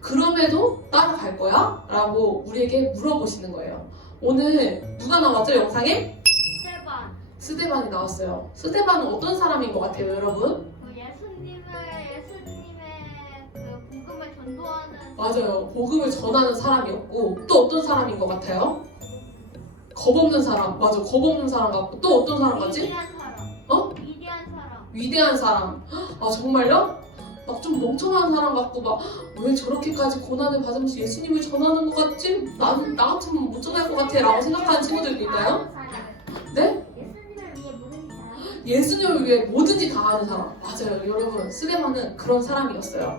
그럼에도 따라갈 거야? 라고 우리에게 물어보시는 거예요. 오늘 누가 나왔죠, 영상에? 스데반이 나왔어요. 스데반은 어떤 사람인 것 같아요, 여러분? 예수님의 그 복음을 전도하는. 맞아요. 복음을 전하는 사람이었고, 또 어떤 사람인 것 같아요? 겁없는 사람. 맞아, 겁없는 사람 같고, 또 어떤 사람 같지? 위대한 사람. 어? 위대한 사람. 위대한 사람. 아, 정말요? 막 좀 멍청한 사람 같고, 막 왜 저렇게까지 고난을 받으면서 예수님을 전하는 것 같지? 나 같으면 못 전할 것 같아 라고 생각하는 친구들도 있나요? 네? 예수님을 위해 뭐든지 다 하는 사람. 맞아요, 여러분. 스데반은 그런 사람이었어요.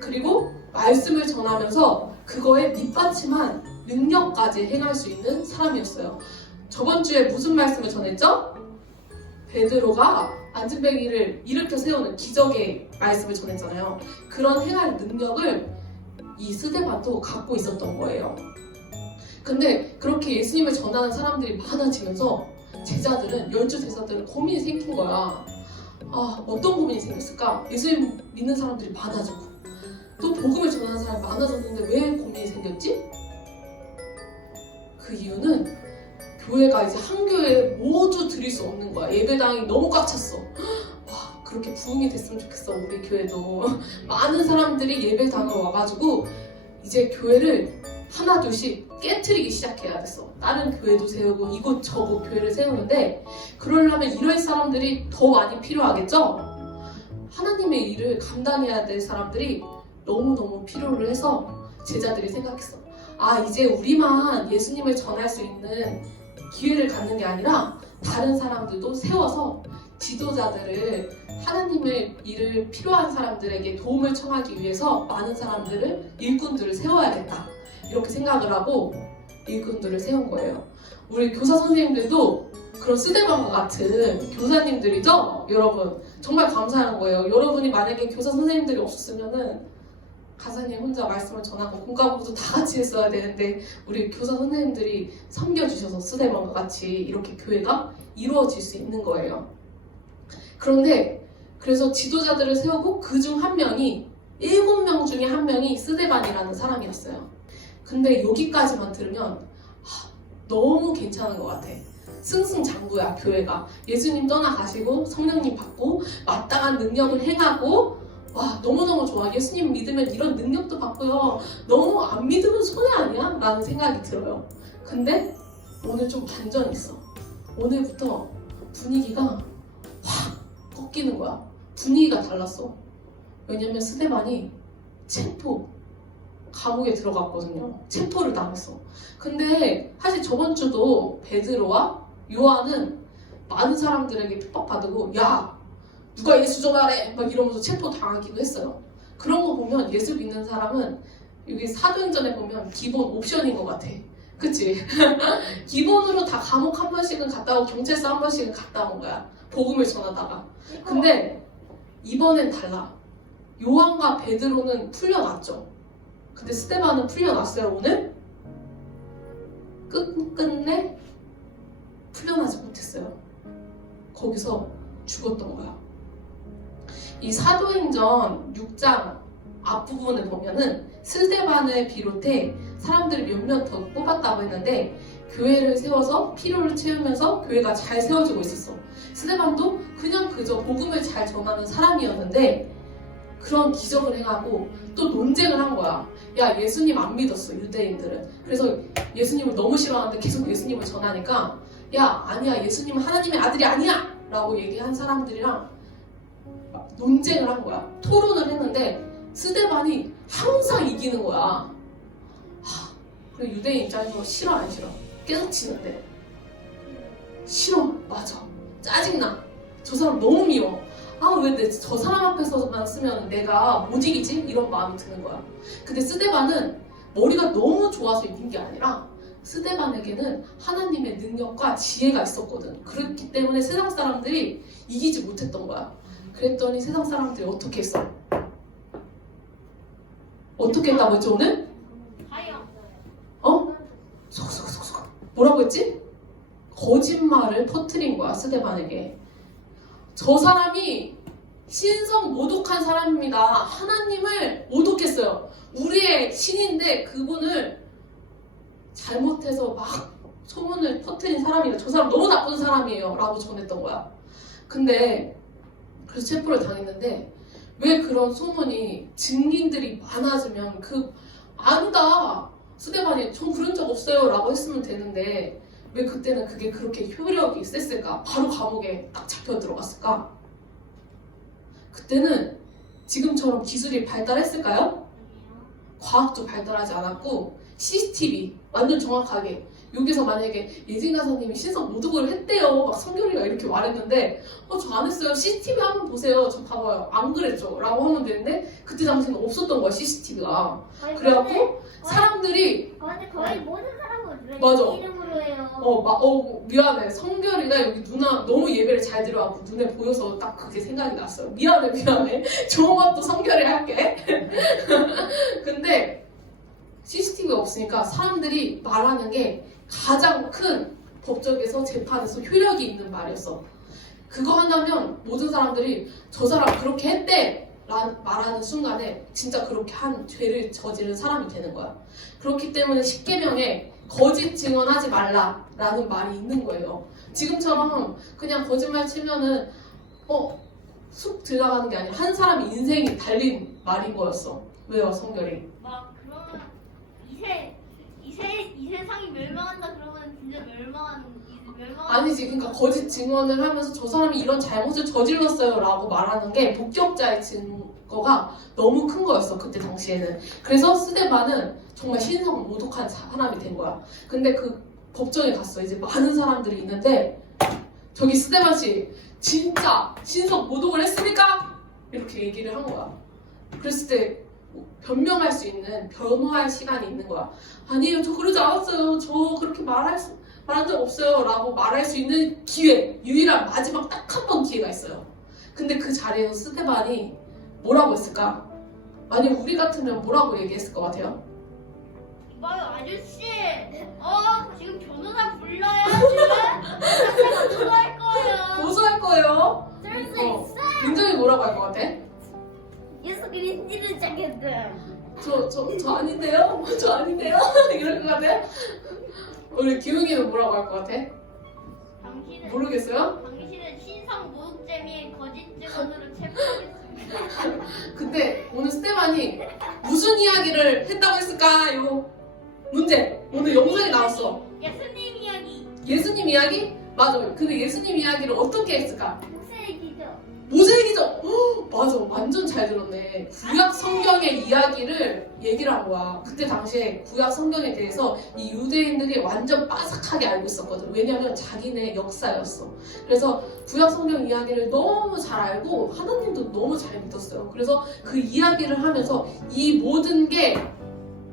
그리고 말씀을 전하면서 그거에 밑받침한 능력까지 행할 수 있는 사람이었어요. 저번 주에 무슨 말씀을 전했죠? 베드로가 안진뱅이를 일으켜 세우는 기적의 말씀을 전했잖아요. 그런 행할 능력을 이 스데반도 갖고 있었던 거예요. 근데 그렇게 예수님을 전하는 사람들이 많아지면서 열두 제자들은 고민이 생긴 거야. 아, 어떤 고민이 생겼을까? 예수님 믿는 사람들이 많아졌고 또 복음을 전하는 사람이 많아졌는데 왜 고민이 생겼지? 그 이유는 교회가 이제 한 교회에 모두 드릴 수 없는 거야. 예배당이 너무 꽉 찼어. 와, 그렇게 부흥이 됐으면 좋겠어, 우리 교회도. 많은 사람들이 예배당으로 와가지고 이제 교회를 하나 둘씩 깨트리기 시작해야 됐어. 다른 교회도 세우고 이곳저곳 교회를 세우는데, 그러려면 이럴 사람들이 더 많이 필요하겠죠? 하나님의 일을 감당해야 될 사람들이 너무너무 필요를 해서 제자들이 생각했어. 아, 이제 우리만 예수님을 전할 수 있는 기회를 갖는 게 아니라 다른 사람들도 세워서 지도자들을, 하나님의 일을 필요한 사람들에게 도움을 청하기 위해서 많은 사람들을, 일꾼들을 세워야겠다, 이렇게 생각을 하고 일꾼들을 세운 거예요. 우리 교사 선생님들도 그런 스데반과 같은 교사님들이죠? 여러분, 정말 감사한 거예요. 여러분이 만약에 교사 선생님들이 없었으면은 가사님 혼자 말씀을 전하고 공과 공부 다 같이 했어야 되는데 우리 교사 선생님들이 섬겨주셔서 스데반과 같이 이렇게 교회가 이루어질 수 있는 거예요. 그런데 그래서 지도자들을 세우고 그중 한 명이, 7명 중에 한 명이 스데반이라는 사람이었어요. 근데 여기까지만 들으면 너무 괜찮은 것 같아. 승승장구야, 교회가. 예수님 떠나가시고 성령님 받고 마땅한 능력을 행하고, 와, 너무너무 좋아. 예수님 믿으면 이런 능력도 받고요. 너무 안 믿으면 손해 아니야? 라는 생각이 들어요. 근데 오늘 좀 반전이 있어. 오늘부터 분위기가 확 꺾이는 거야. 분위기가 달랐어. 왜냐면 스데반이 감옥에 들어갔거든요. 체포를 당했어. 근데 사실 저번 주도 베드로와 요한은 많은 사람들에게 핍박받고, 야, 누가 예수 전하래! 막 이러면서 체포 당하기도 했어요. 그런 거 보면 예수 믿는 사람은 여기 사도행전에 보면 기본 옵션인 것 같아. 그치? 기본으로 다 감옥 한 번씩은 갔다 오고 경찰서 한 번씩은 갔다 온 거야. 복음을 전하다가. 근데 이번엔 달라. 요한과 베드로는 풀려났죠. 근데 스데반은 풀려났어요, 오늘? 끝내 풀려나지 못했어요. 거기서 죽었던 거야. 이 사도행전 6장 앞부분에 보면은 스데반을 비롯해 사람들이 몇몇 더 뽑았다고 했는데 교회를 세워서 필요를 채우면서 교회가 잘 세워지고 있었어. 스데반도 그냥 그저 복음을 잘 전하는 사람이었는데 그런 기적을 행하고 또 논쟁을 한 거야. 야, 예수님 안 믿었어, 유대인들은. 그래서 예수님을 너무 싫어하는데 계속 예수님을 전하니까, 야, 아니야, 예수님은 하나님의 아들이 아니야! 라고 얘기한 사람들이랑 논쟁을 한 거야. 토론을 했는데 스데반이 항상 이기는 거야. 그래, 유대인 입장에서 싫어 안 싫어? 깨우치는데 싫어, 맞아, 짜증나, 저 사람 너무 미워, 아, 왜 저 사람 앞에서만 쓰면 내가 못 이기지? 이런 마음이 드는 거야. 근데 스데반은 머리가 너무 좋아서 이긴 게 아니라 스데반에게는 하나님의 능력과 지혜가 있었거든. 그렇기 때문에 세상 사람들이 이기지 못했던 거야. 그랬더니 세상 사람들이 어떻게 했어? 어떻게 했다고 했지 오늘? 어? 속속속속 뭐라고 했지? 거짓말을 퍼뜨린 거야, 스데반에게. 저 사람이 신성 모독한 사람입니다. 하나님을 모독했어요. 우리의 신인데 그분을 잘못해서 막 소문을 퍼뜨린 사람이에요. 저 사람 너무 나쁜 사람이에요 라고 전했던 거야. 근데 그래서 체포를 당했는데 왜 그런 소문이 증인들이 많아지면 아니다 스데반이 전 그런 적 없어요 라고 했으면 되는데 왜 그때는 그게 그렇게 효력이 셌을까? 바로 감옥에 딱 잡혀 들어갔을까? 그때는 지금처럼 기술이 발달했을까요? 과학도 발달하지 않았고 CCTV 완전 정확하게 여기서 만약에 예진 가사님이 신성 모독을 했대요 막 성결이가 이렇게 말했는데 저 안 했어요 CCTV 한번 보세요 저 봐봐요 안 그랬죠 라고 하면 되는데 그때 당시에는 없었던 거야 CCTV가 그래갖고 사람들이 근데 거의 모든 사람은 맞아. 이름으로 해요. 미안해 성결이가 여기 누나 너무 예배를 잘 들어갖고 눈에 보여서 딱 그게 생각이 났어요. 미안해 좋은 것도 성결이 할게. 근데 CCTV가 없으니까 사람들이 말하는 게 가장 큰 법정에서 재판에서 효력이 있는 말이었어. 그거 하나면 모든 사람들이 저 사람 그렇게 했대 말하는 순간에 진짜 그렇게 한 죄를 저지른 사람이 되는 거야. 그렇기 때문에 십계명에 거짓 증언하지 말라라는 말이 있는 거예요. 지금처럼 그냥 거짓말 치면은 쑥 들어가는 게 아니라 한 사람의 인생이 달린 말인 거였어. 왜요, 성결이? 막 그러면 이 세상이 멸망한다 그러면 진짜 멸망한 아니지. 그러니까 거짓 증언을 하면서 저 사람이 이런 잘못을 저질렀어요 라고 말하는 게 목격자의 증거가 너무 큰 거였어. 그때 당시에는. 그래서 스데반은 정말 신성 모독한 사람이 된 거야. 근데 그 법정에 갔어. 이제 많은 사람들이 있는데 저기 스데반 씨 진짜 신성 모독을 했습니까? 이렇게 얘기를 한 거야. 그랬을 때 변명할 수 있는 변호할 시간이 있는 거야. 아니에요 저 그러지 않았어요. 저 그렇게 말한 적 없어요 라고 말할 수 있는 기회, 유일한 마지막 딱 한 번 기회가 있어요. 근데 그 자리에서 스데반이 뭐라고 했을까? 아니 우리 같으면 뭐라고 얘기했을 것 같아요? 이봐요 아저씨 지금 변호사 불러요 지금 제가 고소할 거예요. 고소할 거예요. 쓸 수 있어. 민정이 뭐라고 할 것 같아? 예수 그리스도를 찾겠다. 저 아닌데요? 저 아닌데요? 이럴 것 같아? 우리 기웅이는 뭐라고 할 것 같아? 당신은 모르겠어요? 당신은 신성 모독죄미의 거짓 증언으로 체포하겠습니다. 근데 오늘 스테반이 무슨 이야기를 했다고 했을까요? 문제! 오늘 영상에 나왔어. 예수님 이야기. 예수님 이야기? 맞아. 근데 예수님 이야기를 어떻게 했을까? 목사의 기적. 모세기죠? 맞아. 완전 잘 들었네. 구약 성경의 이야기를 얘기를 한 거야. 그때 당시에 구약 성경에 대해서 이 유대인들이 완전 빠삭하게 알고 있었거든. 왜냐면 자기네 역사였어. 그래서 구약 성경 이야기를 너무 잘 알고 하나님도 너무 잘 믿었어요. 그래서 그 이야기를 하면서 이 모든 게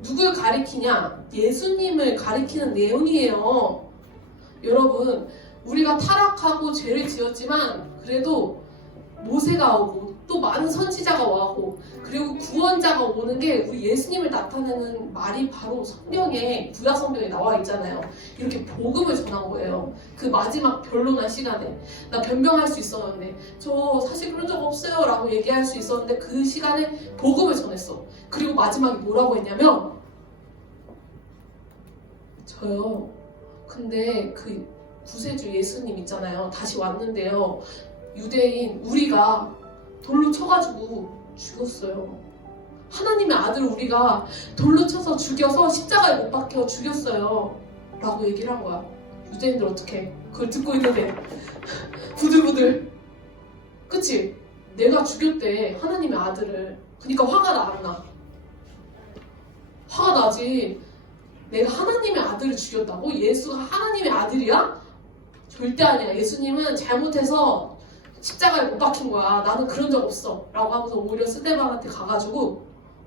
누굴 가리키냐? 예수님을 가리키는 내용이에요. 여러분, 우리가 타락하고 죄를 지었지만 그래도 모세가 오고 또 많은 선지자가 오고 그리고 구원자가 오는 게 우리 예수님을 나타내는 말이 바로 성경에 구약 성경에 나와 있잖아요. 이렇게 복음을 전한 거예요. 그 마지막 변론한 시간에 나 변명할 수 있었는데 저 사실 그런 적 없어요 라고 얘기할 수 있었는데 그 시간에 복음을 전했어. 그리고 마지막에 뭐라고 했냐면 저요 근데 그 구세주 예수님 있잖아요. 다시 왔는데요. 유대인 우리가 돌로 쳐가지고 죽였어요. 하나님의 아들 우리가 돌로 쳐서 죽여서 십자가에 못 박혀 죽였어요 라고 얘기를 한 거야. 유대인들 어떡해. 그걸 듣고 있는데 부들부들. 그치? 내가 죽였대 하나님의 아들을. 그러니까 화가 나 안 나? 화가 나지. 내가 하나님의 아들을 죽였다고? 예수가 하나님의 아들이야? 절대 아니야. 예수님은 잘못해서 십자가에 못 박힌 거야. 나는 그런 적 없어 라고 하면서 오히려 스데반한테 가가지고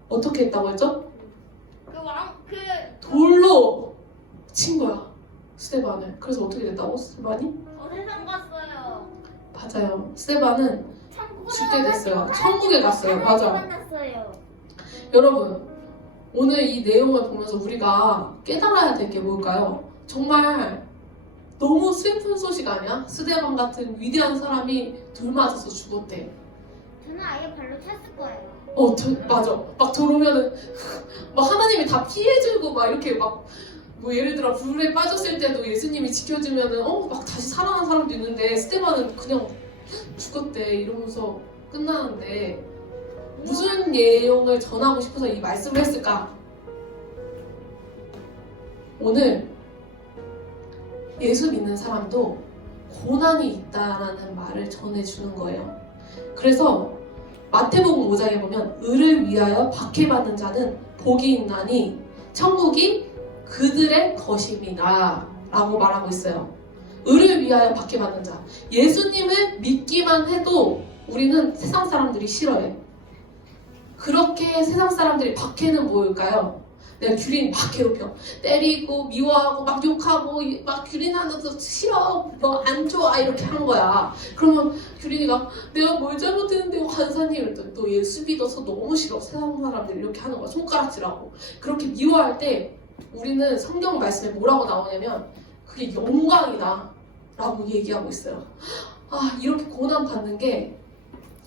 어떻게 했다고 했죠? 돌로 친 거야 스데반을. 그래서 어떻게 됐다고? 스데반이? 세상 갔어요. 맞아요. 스데반은 죽게 됐어요. 천국에 갔어요. 맞아. 만났어요. 여러분 오늘 이 내용을 보면서 우리가 깨달아야 될 게 뭘까요? 정말 너무 슬픈 소식 아니야? 스데반 같은 위대한 사람이 돌 맞아서 죽었대. 저는 아예 발로 찼을 거예요. 맞아. 막 들어오면은 막 하나님이 다 피해주고 막 이렇게 막 뭐 예를 들어 불에 빠졌을 때도 예수님이 지켜주면은 막 다시 살아난 사람도 있는데 스테반은 그냥 죽었대 이러면서 끝나는데 무슨 내용을 전하고 싶어서 이 말씀을 했을까? 오늘 예수 믿는 사람도 고난이 있다라는 말을 전해주는 거예요. 그래서 마태복음 5장에 보면 의를 위하여 박해받는 자는 복이 있나니 천국이 그들의 것임이다 라고 말하고 있어요. 의를 위하여 박해받는 자. 예수님을 믿기만 해도 우리는 세상 사람들이 싫어해. 그렇게 세상 사람들이 박해는 뭘까요? 내가 규린 막 괴롭혀. 때리고 미워하고 막 욕하고 막 규린하는 거 싫어. 너 안 좋아. 이렇게 한 거야. 그러면 규린이가 내가 뭘 잘못했는데 간사님 너 예수 믿어서 너무 싫어. 세상 사람들이 이렇게 하는 거야. 손가락질하고. 그렇게 미워할 때 우리는 성경 말씀에 뭐라고 나오냐면 그게 영광이다 라고 얘기하고 있어요. 이렇게 고난 받는 게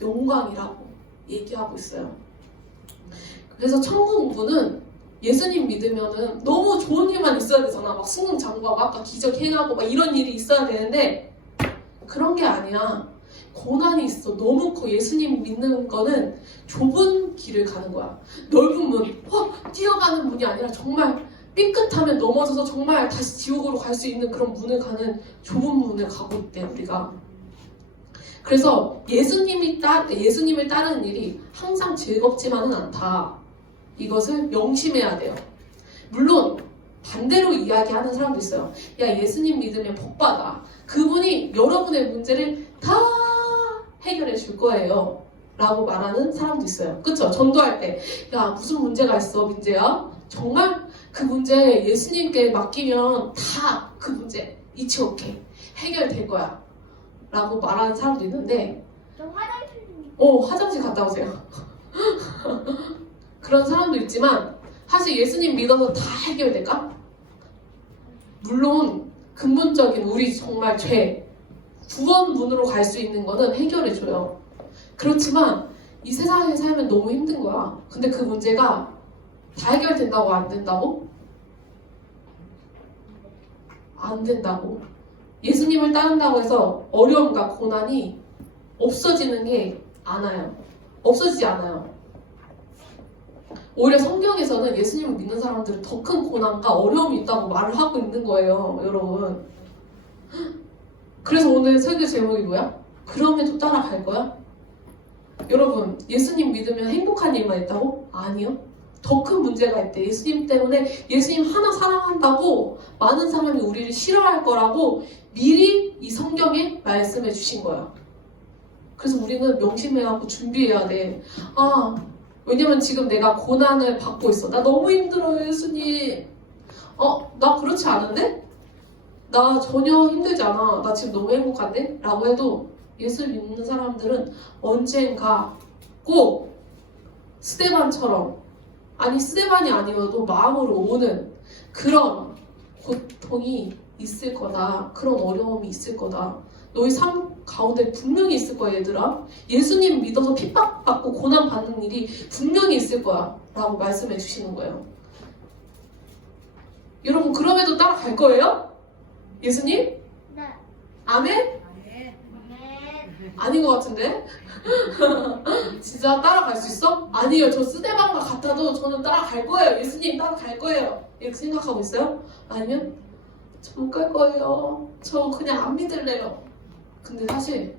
영광이라고 얘기하고 있어요. 그래서 천국 문은 예수님 믿으면은 너무 좋은 일만 있어야 되잖아. 막 승승장구하고 아까 기적 행하고 막 이런 일이 있어야 되는데 그런 게 아니야. 고난이 있어. 너무 커. 예수님 믿는 거는 좁은 길을 가는 거야. 넓은 문, 뛰어가는 문이 아니라 정말 삐끗하면 넘어져서 정말 다시 지옥으로 갈 수 있는 그런 문을 가는 좁은 문을 가고 있대 우리가. 그래서 예수님을 따르는 일이 항상 즐겁지만은 않다. 이것을 명심해야 돼요. 물론 반대로 이야기하는 사람도 있어요. 야 예수님 믿으면 복받아. 그분이 여러분의 문제를 다 해결해 줄 거예요 라고 말하는 사람도 있어요. 그쵸? 전도할 때 야 무슨 문제가 있어 민재야? 정말 그 문제 예수님께 맡기면 다 그 문제 It's okay 해결될 거야 라고 말하는 사람도 있는데 저 화장실 좀. 화장실 갔다 오세요. 그런 사람도 있지만 사실 예수님 믿어서 다 해결될까? 물론 근본적인 우리 정말 죄 구원문으로 갈 수 있는 거는 해결해줘요. 그렇지만 이 세상에 살면 너무 힘든 거야. 근데 그 문제가 다 해결된다고 안 된다고? 안 된다고. 예수님을 따른다고 해서 어려움과 고난이 없어지는 게 없어지지 않아요. 오히려 성경에서는 예수님을 믿는 사람들은 더 큰 고난과 어려움이 있다고 말을 하고 있는 거예요, 여러분. 그래서 오늘 설교 제목이 뭐야? 그럼에도 따라갈 거야? 여러분, 예수님 믿으면 행복한 일만 있다고? 아니요. 더 큰 문제가 있대. 예수님 때문에 예수님 하나 사랑한다고 많은 사람이 우리를 싫어할 거라고 미리 이 성경에 말씀해 주신 거야. 그래서 우리는 명심해야 하고 준비해야 돼. 왜냐면 지금 내가 고난을 받고 있어. 나 너무 힘들어요, 예수님. 나 그렇지 않은데? 나 전혀 힘들지 않아. 나 지금 너무 행복한데? 라고 해도 예수 믿는 사람들은 언젠가 꼭 스데반처럼, 아니 스데반이 아니어도 마음으로 오는 그런 고통이 있을 거다. 그런 어려움이 있을 거다. 너희 삶 가운데 분명히 있을 거야, 얘들아. 예수님 믿어서 핍박받고 고난받는 일이 분명히 있을 거야 라고 말씀해 주시는 거예요. 여러분, 그럼에도 따라갈 거예요? 예수님? 네. 아멘? 아닌 것 같은데? 진짜 따라갈 수 있어? 아니요, 저 스데반과 같아도 저는 따라갈 거예요. 예수님 따라갈 거예요. 이렇게 생각하고 있어요? 아니면 저 못 갈 거예요. 저 그냥 안 믿을래요. 근데 사실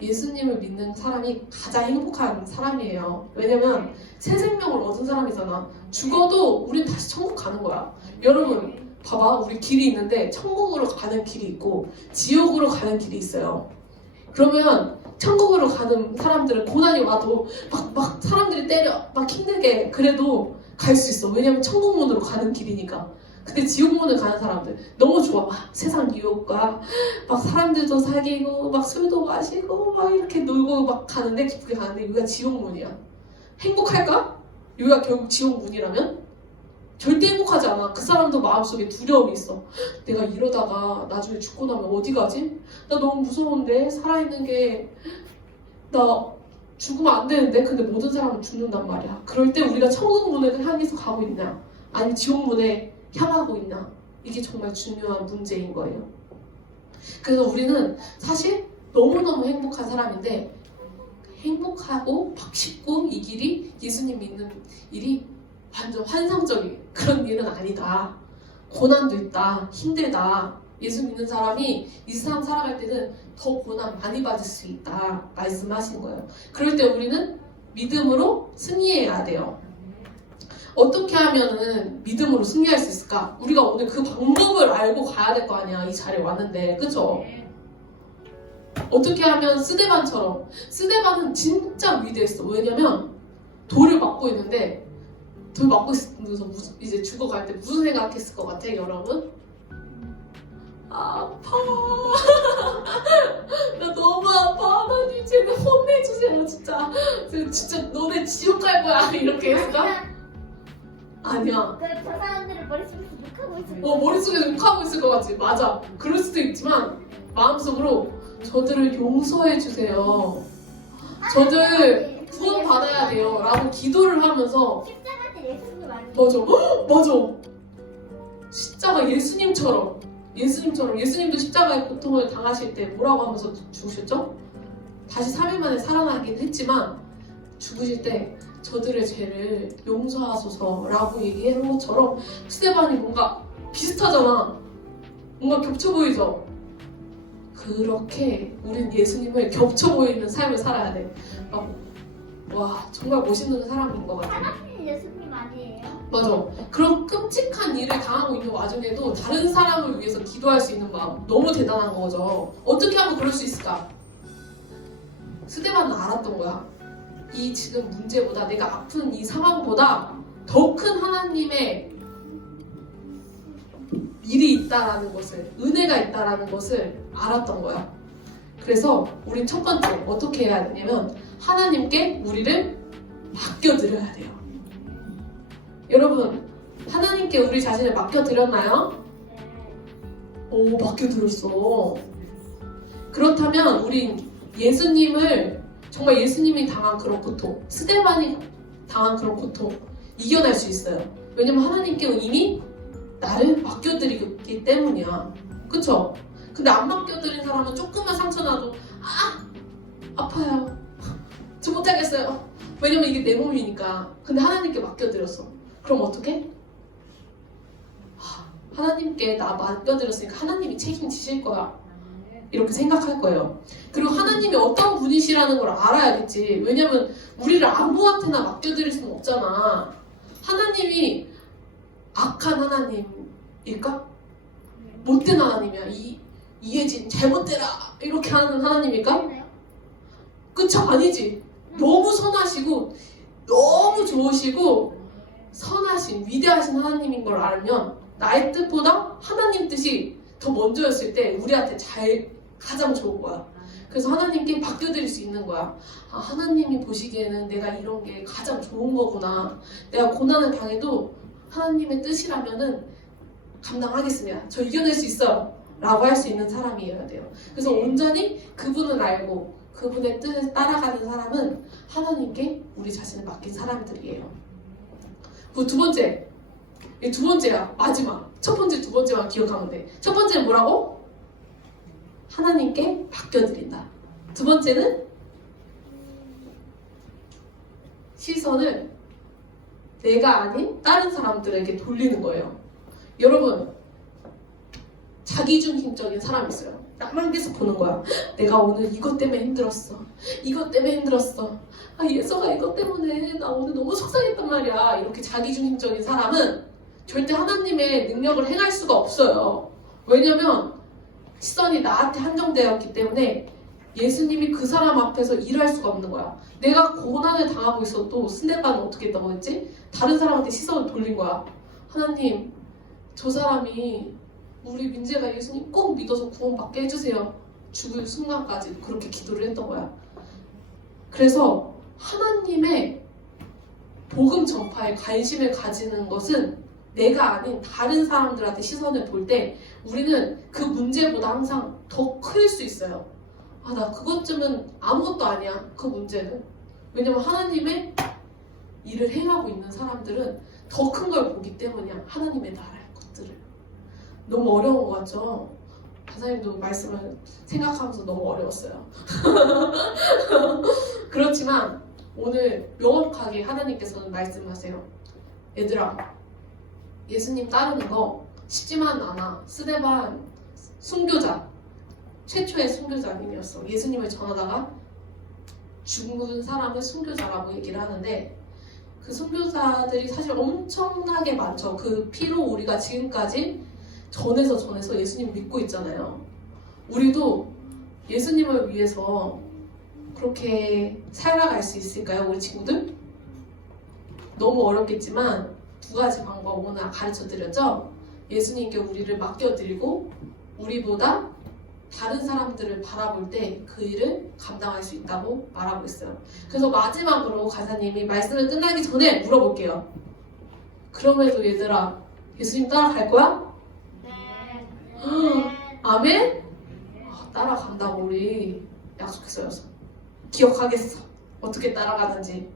예수님을 믿는 사람이 가장 행복한 사람이에요. 왜냐면 새 생명을 얻은 사람이잖아. 죽어도 우린 다시 천국 가는 거야. 여러분 봐봐, 우리 길이 있는데 천국으로 가는 길이 있고 지옥으로 가는 길이 있어요. 그러면 천국으로 가는 사람들은 고난이 와도 막 사람들이 때려 막 힘들게 그래도 갈 수 있어. 왜냐면 천국문으로 가는 길이니까. 근데 지옥문을 가는 사람들 너무 좋아. 막 세상 유혹과 막 사람들도 사귀고 막 술도 마시고 막 이렇게 놀고 막 가는데 기쁘게 가는데 여기가 지옥문이야. 행복할까? 여기가 결국 지옥문이라면? 절대 행복하지 않아. 그 사람도 마음속에 두려움이 있어. 내가 이러다가 나중에 죽고 나면 어디 가지? 나 너무 무서운데 살아있는 게 나 죽으면 안 되는데 근데 모든 사람은 죽는단 말이야. 그럴 때 우리가 천국 문을 향해서 가고 있냐 아니면 지옥 문에 향하고 있냐, 이게 정말 중요한 문제인 거예요. 그래서 우리는 사실 너무너무 행복한 사람인데 행복하고 막 쉽고 이 길이 예수님 믿는 일이 완전 환상적인 그런 일은 아니다. 고난도 있다. 힘들다. 예수 믿는 사람이 이 세상 살아갈 때는 더 고난 많이 받을 수 있다 말씀하신 거예요. 그럴 때 우리는 믿음으로 승리해야 돼요. 어떻게 하면은 믿음으로 승리할 수 있을까? 우리가 오늘 그 방법을 알고 가야 될 거 아니야. 이 자리에 왔는데, 그쵸? 어떻게 하면 스데반처럼, 스데반은 진짜 위대했어. 왜냐면 돌을 맞고 있는데, 돌 맞고 있으면서 이제 죽어갈 때 무슨 생각했을 것 같아, 여러분? 아파. 나 너무 아파. 하나님 쟤네 혼내주세요, 진짜. 진짜 너네 지옥 갈 거야. 이렇게 했을까? 아니야. 저 사람들을 머릿속에서 욕하고 있을 머릿속에서 욕하고 있을 것 같지. 맞아. 그럴 수도 있지만 마음속으로 저들을 용서해 주세요. 저들 구원 받아야 돼요. 라고 기도를 하면서 십자가 때 예수님 아니에요? 맞아. 헉, 맞아. 십자가 예수님도 십자가의 고통을 당하실 때 뭐라고 하면서 죽으셨죠? 다시 3일 만에 살아나긴 했지만 죽으실 때 저들의 죄를 용서하소서라고 얘기한 것처럼 스데반이 뭔가 비슷하잖아. 뭔가 겹쳐 보이죠? 그렇게 우린 예수님을 겹쳐 보이는 삶을 살아야 돼. 와, 정말 멋있는 사람인 것 같아. 하나님 예수님 아니에요? 맞아. 그런 끔찍한 일을 당하고 있는 와중에도 다른 사람을 위해서 기도할 수 있는 마음, 너무 대단한 거죠. 어떻게 하면 그럴 수 있을까? 스데반은 알았던 거야. 이 지금 문제보다, 내가 아픈 이 상황보다 더 큰 하나님의 일이 있다라는 것을, 은혜가 있다라는 것을 알았던 거야. 그래서 우린 첫 번째 어떻게 해야 되냐면 하나님께 우리를 맡겨드려야 돼요. 여러분, 하나님께 우리 자신을 맡겨드렸나요? 오, 맡겨드렸어. 그렇다면 우린 예수님을, 정말 예수님이 당한 그런 고통, 스데반이 당한 그런 고통 이겨낼 수 있어요. 왜냐면 하나님께 이미 나를 맡겨드리기 때문이야. 그쵸? 근데 안 맡겨드린 사람은 조금만 상처 나도 아파요. 저 못하겠어요. 왜냐면 이게 내 몸이니까. 근데 하나님께 맡겨드렸어. 그럼 어떡해? 하나님께 나 맡겨드렸으니까 하나님이 책임지실 거야. 이렇게 생각할 거예요. 그리고 하나님이 어떤 분이시라는 걸 알아야겠지. 왜냐면 우리를 아무한테나 맡겨드릴 수는 없잖아. 하나님이 악한 하나님일까? 못된 하나님이야. 이해진 잘못되라 이렇게 하는 하나님일까? 그쵸? 아니지. 너무 선하시고 너무 좋으시고 선하신 위대하신 하나님인 걸 알면 나의 뜻보다 하나님 뜻이 더 먼저였을 때 우리한테 가장 좋은 거야. 그래서 하나님께 맡겨드릴 수 있는 거야. 하나님이 보시기에는 내가 이런 게 가장 좋은 거구나. 내가 고난을 당해도 하나님의 뜻이라면은 감당하겠습니다. 저 이겨낼 수 있어요. 라고 할 수 있는 사람이어야 돼요. 그래서 온전히 그분을 알고 그분의 뜻을 따라가는 사람은 하나님께 우리 자신을 맡긴 사람들이에요. 그 두 번째, 이 두 번째야. 마지막. 첫 번째, 두 번째만 기억하면 돼. 첫 번째는 뭐라고? 하나님께 맡겨드린다. 두 번째는 시선을 내가 아닌 다른 사람들에게 돌리는 거예요. 여러분, 자기중심적인 사람이 있어요. 나만 계속 보는 거야. 내가 오늘 이것 때문에 힘들었어. 이것 때문에 힘들었어. 예서가 이것 때문에 나 오늘 너무 속상했단 말이야. 이렇게 자기중심적인 사람은 절대 하나님의 능력을 행할 수가 없어요. 왜냐면 시선이 나한테 한정되었기 때문에 예수님이 그 사람 앞에서 일할 수가 없는 거야. 내가 고난을 당하고 있어도 스데반은 어떻게 했다고 했지? 다른 사람한테 시선을 돌린 거야. 하나님, 저 사람이 우리 민재가 예수님 꼭 믿어서 구원받게 해주세요. 죽을 순간까지 그렇게 기도를 했던 거야. 그래서 하나님의 복음 전파에 관심을 가지는 것은 내가 아닌 다른 사람들한테 시선을 볼 때 우리는 그 문제보다 항상 더 클 수 있어요. 아, 나 그것쯤은 아무것도 아니야. 그 문제는. 왜냐면 하나님의 일을 행하고 있는 사람들은 더 큰 걸 보기 때문이야. 하나님의 나라의 것들을. 너무 어려운 것 같죠? 바사님도 말씀을 생각하면서 너무 어려웠어요. 그렇지만 오늘 명확하게 하나님께서는 말씀하세요. 얘들아, 예수님 따르는 거 쉽지만 않아. 스데반 순교자, 최초의 순교자님이었어. 예수님을 전하다가 죽은 사람을 순교자라고 얘기를 하는데, 그 순교자들이 사실 엄청나게 많죠. 그 피로 우리가 지금까지 전해서 예수님 믿고 있잖아요. 우리도 예수님을 위해서 그렇게 살아갈 수 있을까요, 우리 친구들? 너무 어렵겠지만 두 가지 방법 오늘 가르쳐 드렸죠. 예수님께 우리를 맡겨드리고 우리보다 다른 사람들을 바라볼 때 그 일을 감당할 수 있다고 말하고 있어요. 그래서 마지막으로 가사님이 말씀을 끝나기 전에 물어볼게요. 그럼에도 얘들아, 예수님 따라갈 거야? 네. 아멘? 따라간다고 우리 약속했어요. 기억하겠어. 어떻게 따라가는지.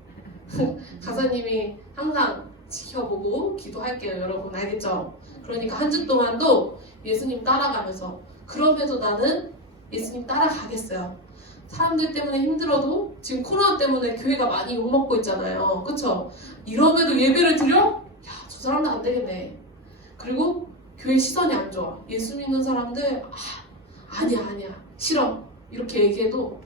가사님이 항상 지켜보고 기도할게요. 여러분 알겠죠? 그러니까 한 주 동안도 예수님 따라가면서 그럼에도 나는 예수님 따라가겠어요. 사람들 때문에 힘들어도 지금 코로나 때문에 교회가 많이 욕먹고 있잖아요. 그쵸? 이러면도 예배를 드려? 야, 저 사람들 안 되겠네. 그리고 교회 시선이 안 좋아. 예수 믿는 사람들 아니야 싫어 이렇게 얘기해도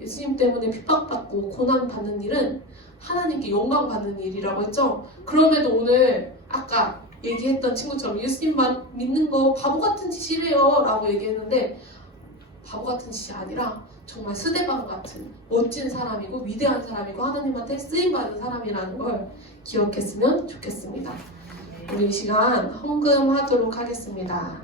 예수님 때문에 핍박받고 고난받는 일은 하나님께 영광 받는 일이라고 했죠. 그럼에도 오늘 아까 얘기했던 친구처럼 예수님만 믿는 거 바보 같은 짓이래요 라고 얘기했는데, 바보 같은 짓이 아니라 정말 스데반 같은 멋진 사람이고 위대한 사람이고 하나님한테 쓰임받은 사람이라는 걸 기억했으면 좋겠습니다. 우리 이 시간 헌금하도록 하겠습니다.